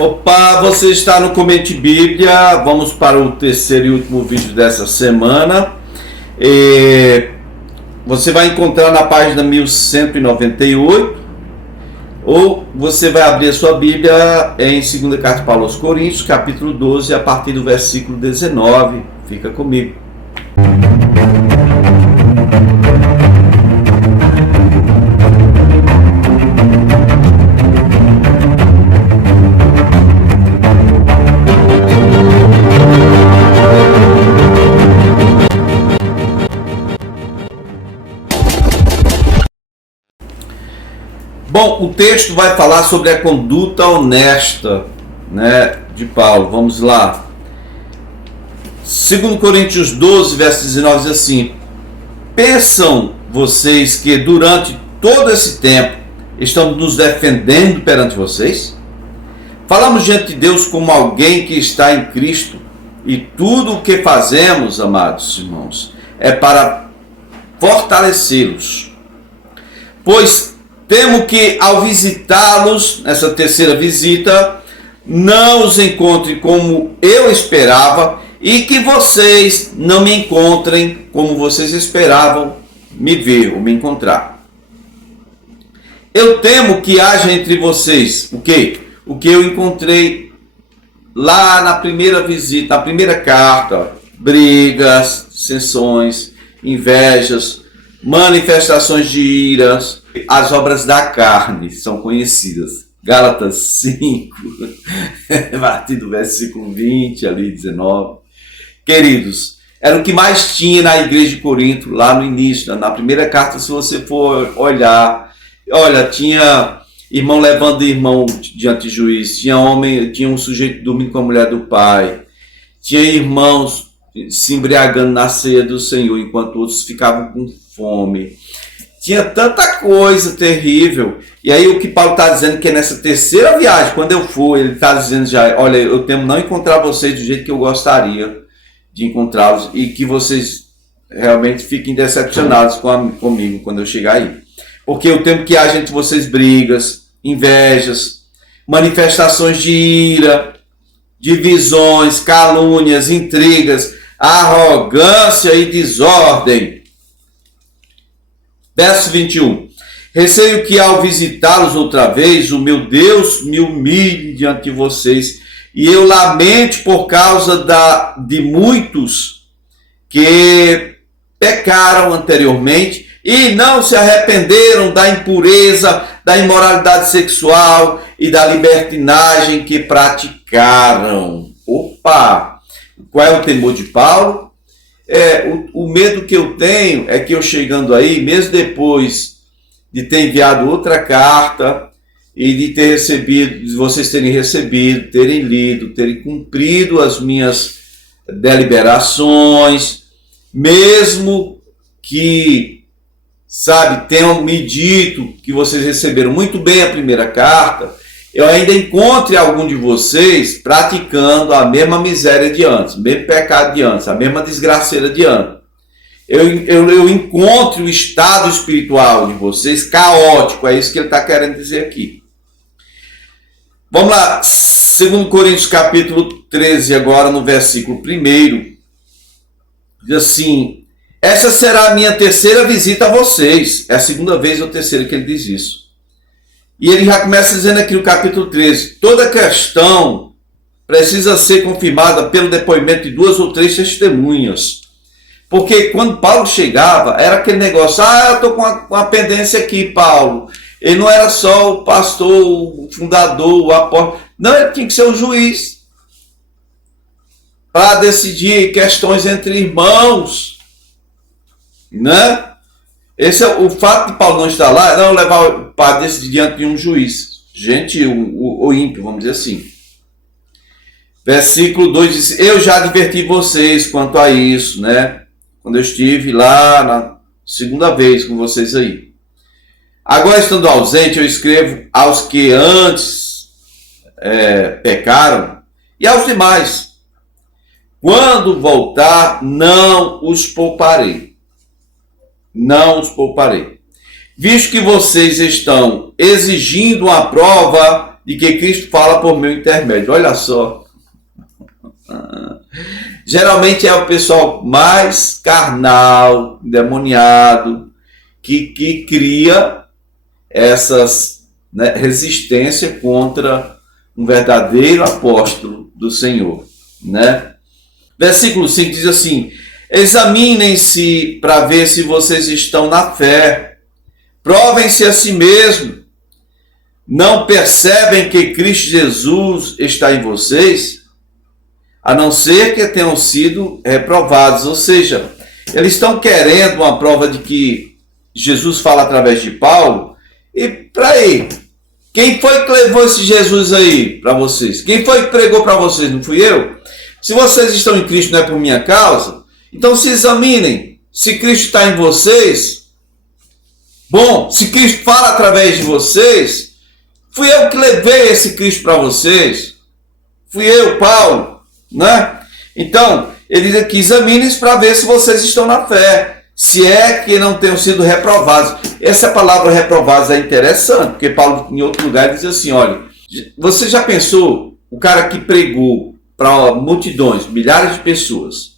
Opa, você está no Comente Bíblia. Vamos para o terceiro e último vídeo dessa semana. Você vai encontrar na página 1198, ou você vai abrir a sua Bíblia em 2ª Carta de Paulo aos Coríntios, capítulo 12, a partir do versículo 19. Fica comigo. Bom, o texto vai falar sobre a conduta honesta, de Paulo. Vamos lá. 2 Coríntios 12, verso 19 diz assim: pensam vocês que durante todo esse tempo estamos nos defendendo perante vocês? Falamos diante de Deus como alguém que está em Cristo, e tudo o que fazemos, amados irmãos, é para fortalecê-los. Pois temo que ao visitá-los, nessa terceira visita, não os encontre como eu esperava, e que vocês não me encontrem como vocês esperavam me ver ou me encontrar. Eu temo que haja entre vocês o quê? O que eu encontrei lá na primeira visita, na primeira carta: brigas, dissensões, invejas, manifestações de iras. As obras da carne são conhecidas. Gálatas 5, a partir do versículo 20, ali 19. Queridos, era o que mais tinha na igreja de Corinto, lá no início, na primeira carta. Se você for olhar, olha, tinha irmão levando irmão diante de juiz, tinha um sujeito dormindo com a mulher do pai, tinha irmãos se embriagando na ceia do Senhor, enquanto outros ficavam com fome. Tinha tanta coisa terrível. E aí o que Paulo está dizendo, que é nessa terceira viagem, quando eu for, ele está dizendo já: olha, eu temo não encontrar vocês do jeito que eu gostaria de encontrá-los, e que vocês realmente fiquem decepcionados comigo quando eu chegar aí. Porque eu temo que haja entre vocês brigas, invejas, manifestações de ira, divisões, calúnias, intrigas, arrogância e desordem. Verso 21. Receio que ao visitá-los outra vez, o meu Deus me humilhe diante de vocês, e eu lamente por causa de muitos que pecaram anteriormente e não se arrependeram da impureza, da imoralidade sexual e da libertinagem que praticaram. Opa! Qual é o temor de Paulo? O medo que eu tenho é que eu chegando aí, mesmo depois de ter enviado outra carta e de ter recebido, de vocês terem recebido, terem lido, terem cumprido as minhas deliberações, mesmo que, tenham me dito que vocês receberam muito bem a primeira carta, eu ainda encontre algum de vocês praticando a mesma miséria de antes, o mesmo pecado de antes, a mesma desgraceira de antes. Eu encontre o estado espiritual de vocês caótico, é isso que ele está querendo dizer aqui. Vamos lá, 2 Coríntios capítulo 13, agora no versículo 1, diz assim: essa será a minha terceira visita a vocês. É a segunda vez ou terceira que ele diz isso. E ele já começa dizendo aqui no capítulo 13: toda questão precisa ser confirmada pelo depoimento de 2 ou 3 testemunhas. Porque quando Paulo chegava, era aquele negócio: eu estou com uma pendência aqui, Paulo. Ele não era só o pastor, o fundador, o apóstolo. Não, ele tinha que ser o juiz para decidir questões entre irmãos, Esse é o fato de Paulo não estar lá, não levar para decidir diante de um juiz gentil ou ímpio, vamos dizer assim. Versículo 2 diz: eu já adverti vocês quanto a isso, quando eu estive lá na segunda vez com vocês aí. Agora, estando ausente, eu escrevo aos que antes pecaram e aos demais. Quando voltar, não os pouparei. Não os pouparei. Visto que vocês estão exigindo uma prova de que Cristo fala por meu intermédio. Olha só. Geralmente é o pessoal mais carnal, endemoniado, que cria essas, né, resistência contra um verdadeiro apóstolo do Senhor, né? Versículo 5 diz assim: examinem-se para ver se vocês estão na fé, provem-se a si mesmo, não percebem que Cristo Jesus está em vocês, a não ser que tenham sido reprovados. Ou seja, eles estão querendo uma prova de que Jesus fala através de Paulo. E para aí, quem foi que levou esse Jesus aí para vocês? Quem foi que pregou para vocês? Não fui eu? Se vocês estão em Cristo, não é por minha causa, então se examinem. Se Cristo está em vocês, bom, se Cristo fala através de vocês, fui eu que levei esse Cristo para vocês. Fui eu, Paulo, né? Então, ele diz aqui: examinem-se para ver se vocês estão na fé, se é que não tenham sido reprovados. Essa palavra reprovados é interessante, porque Paulo, em outro lugar, diz assim: olha, você já pensou, o cara que pregou para multidões, milhares de pessoas,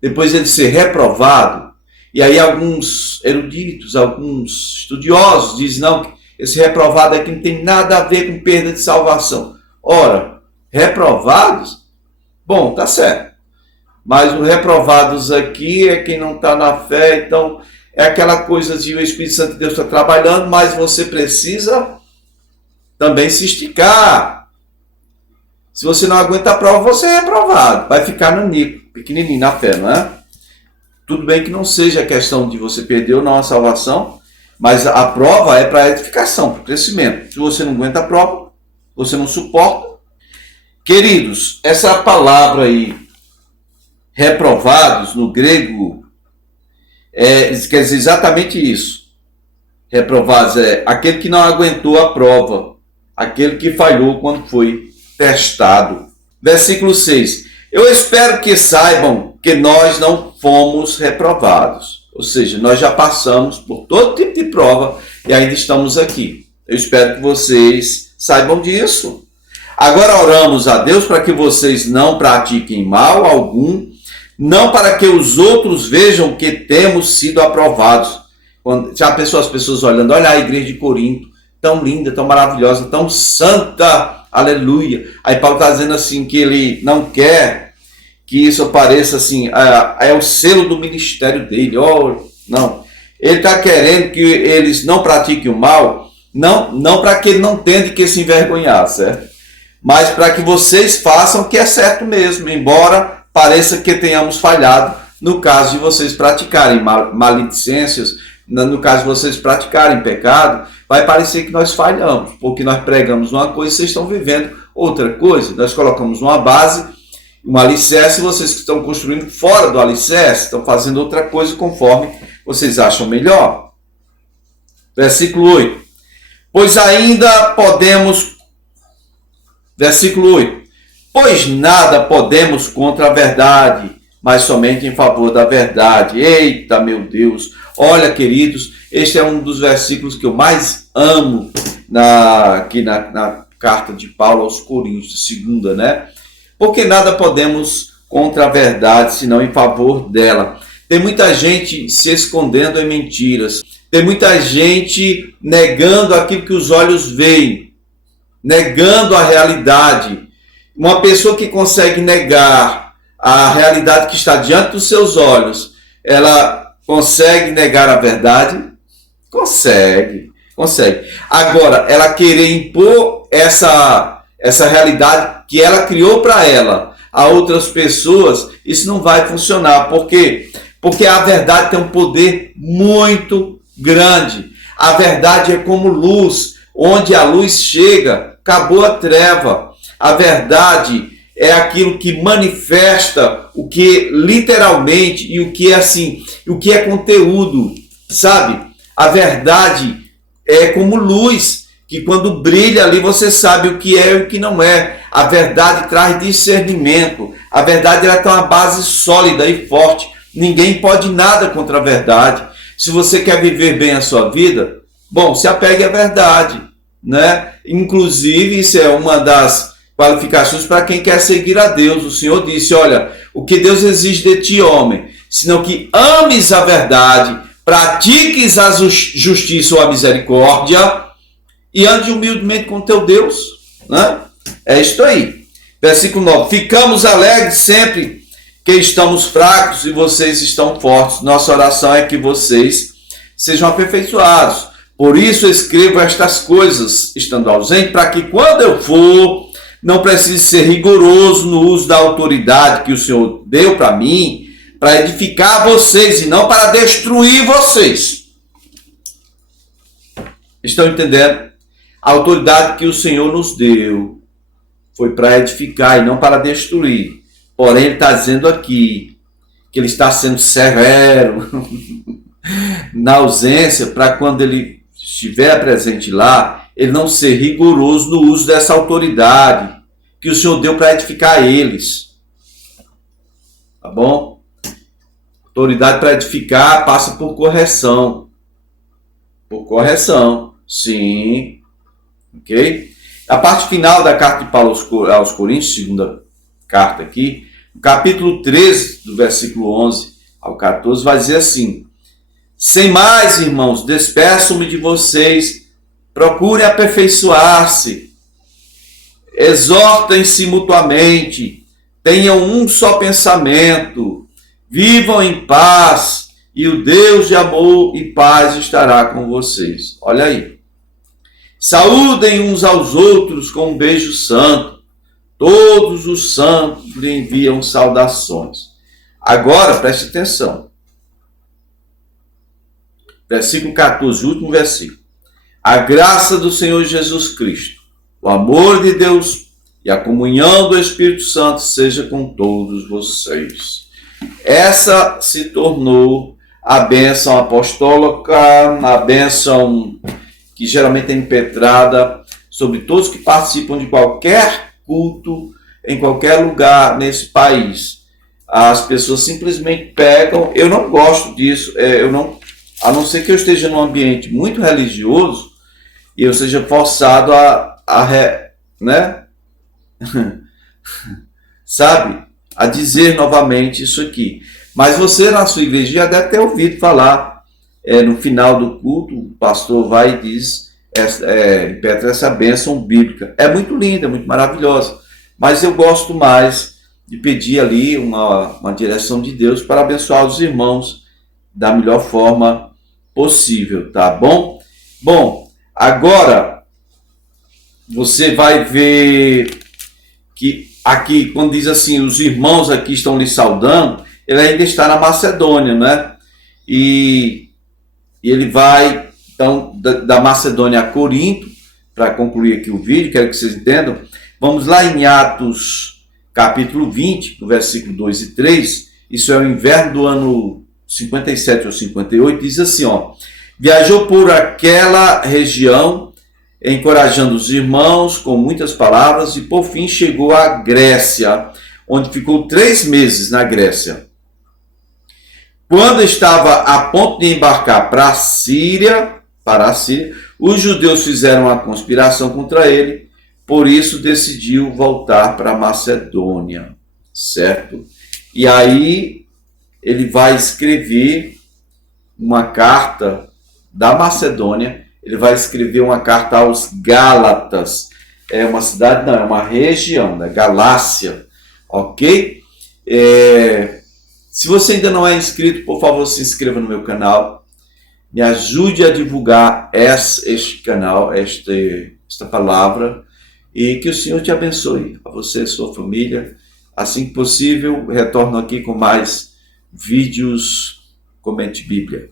depois ele ser reprovado, e aí alguns eruditos, alguns estudiosos dizem: não, esse reprovado aqui não tem nada a ver com perda de salvação. Ora, reprovados? Bom, tá certo. Mas os reprovados aqui é quem não está na fé. Então é aquela coisa de o Espírito Santo de Deus está trabalhando, mas você precisa também se esticar. Se você não aguenta a prova, você é reprovado. Vai ficar no nico, pequenininho na fé, não é? Tudo bem que não seja questão de você perder ou não a salvação, mas a prova é para a edificação, para o crescimento. Se você não aguenta a prova, você não suporta. Queridos, essa palavra aí, reprovados, no grego, quer dizer exatamente isso. Reprovados é aquele que não aguentou a prova, aquele que falhou quando foi testado. Versículo 6. Eu espero que saibam que nós não fomos reprovados. Ou seja, nós já passamos por todo tipo de prova e ainda estamos aqui. Eu espero que vocês saibam disso. Agora oramos a Deus para que vocês não pratiquem mal algum, não para que os outros vejam que temos sido aprovados. Já pensou as pessoas olhando: olha a igreja de Corinto, tão linda, tão maravilhosa, tão santa, aleluia. Aí Paulo está dizendo assim que ele não quer que isso pareça assim, é o selo do ministério dele. Oh, não, ele está querendo que eles não pratiquem o mal, não para que ele não tenha de que se envergonhar, certo? Mas para que vocês façam o que é certo mesmo, embora pareça que tenhamos falhado no caso de vocês praticarem maledicências, no caso de vocês praticarem pecado, vai parecer que nós falhamos, porque nós pregamos uma coisa e vocês estão vivendo outra coisa. Nós colocamos uma base, um alicerce, e vocês que estão construindo fora do alicerce, estão fazendo outra coisa conforme vocês acham melhor. Versículo 8. Pois ainda podemos... Versículo 8. Pois nada podemos contra a verdade, mas somente em favor da verdade. Eita, meu Deus! Olha, queridos, este é um dos versículos que eu mais amo aqui na carta de Paulo aos Coríntios, segunda, né? Porque nada podemos contra a verdade, senão em favor dela. Tem muita gente se escondendo em mentiras. Tem muita gente negando aquilo que os olhos veem, negando a realidade. Uma pessoa que consegue negar a realidade que está diante dos seus olhos, ela consegue negar a verdade? Consegue. Agora, ela querer impor essa realidade que ela criou para ela a outras pessoas, isso não vai funcionar. Por quê? Porque a verdade tem um poder muito grande. A verdade é como luz. Onde a luz chega, acabou a treva. A verdade é aquilo que manifesta o que literalmente e o que é assim, o que é conteúdo, sabe? A verdade é como luz, que quando brilha ali você sabe o que é e o que não é. A verdade traz discernimento. A verdade ela tem uma base sólida e forte. Ninguém pode nada contra a verdade. Se você quer viver bem a sua vida, bom, se apegue à verdade. né? Inclusive, isso é uma das qualificações para quem quer seguir a Deus. O Senhor disse, olha, o que Deus exige de ti, homem, senão que ames a verdade, pratiques a justiça ou a misericórdia e ande humildemente com teu Deus, né? É isto aí. Versículo 9. Ficamos alegres sempre que estamos fracos e vocês estão fortes. Nossa oração é que vocês sejam aperfeiçoados. Por isso escrevo estas coisas, estando ausente, para que quando eu for, não precise ser rigoroso no uso da autoridade que o Senhor deu para mim, para edificar vocês e não para destruir vocês. Estão entendendo? A autoridade que o Senhor nos deu foi para edificar e não para destruir. Porém, ele está dizendo aqui que ele está sendo severo na ausência, para quando ele estiver presente lá, ele não ser rigoroso no uso dessa autoridade que o Senhor deu para edificar eles. Tá bom? Autoridade para edificar passa por correção. Por correção. Sim. Ok? A parte final da carta de Paulo aos Coríntios, segunda carta aqui, no capítulo 13, do versículo 11 ao 14, vai dizer assim: sem mais, irmãos, despeço-me de vocês, procurem aperfeiçoar-se, exortem-se mutuamente, tenham um só pensamento, vivam em paz, e o Deus de amor e paz estará com vocês. Olha aí. Saúdem uns aos outros com um beijo santo. Todos os santos lhe enviam saudações. Agora, preste atenção. Versículo 14, último versículo. A graça do Senhor Jesus Cristo, o amor de Deus e a comunhão do Espírito Santo seja com todos vocês. Essa se tornou a bênção apostólica, a bênção que geralmente é impetrada sobre todos que participam de qualquer culto, em qualquer lugar nesse país. As pessoas simplesmente pegam, eu não gosto disso, a não ser que eu esteja num ambiente muito religioso e eu seja forçado né? Sabe? A dizer novamente isso aqui. Mas você na sua igreja já deve ter ouvido falar, no final do culto, o pastor vai e diz, impetra essa bênção bíblica. É muito linda, é muito maravilhosa, mas eu gosto mais de pedir ali uma direção de Deus para abençoar os irmãos da melhor forma possível, tá bom? Bom, agora você vai ver que aqui, quando diz assim, os irmãos aqui estão lhe saudando, ele ainda está na Macedônia, né? E ele vai, então, da Macedônia a Corinto, para concluir aqui o vídeo, quero que vocês entendam. Vamos lá em Atos, capítulo 20, no versículo 2 e 3, isso é o inverno do ano 57 ou 58, diz assim, ó: viajou por aquela região, encorajando os irmãos com muitas palavras, e por fim chegou à Grécia, onde ficou 3 meses na Grécia. Quando estava a ponto de embarcar para a Síria, os judeus fizeram uma conspiração contra ele, por isso decidiu voltar para a Macedônia, certo? E aí ele vai escrever uma carta da Macedônia, ele vai escrever uma carta aos Gálatas, é uma cidade, não, é uma região da Galácia, ok? Se você ainda não é inscrito, por favor, se inscreva no meu canal, me ajude a divulgar este canal, esta palavra, e que o Senhor te abençoe, a você e a sua família. Assim que possível, retorno aqui com mais vídeos Comente Bíblia.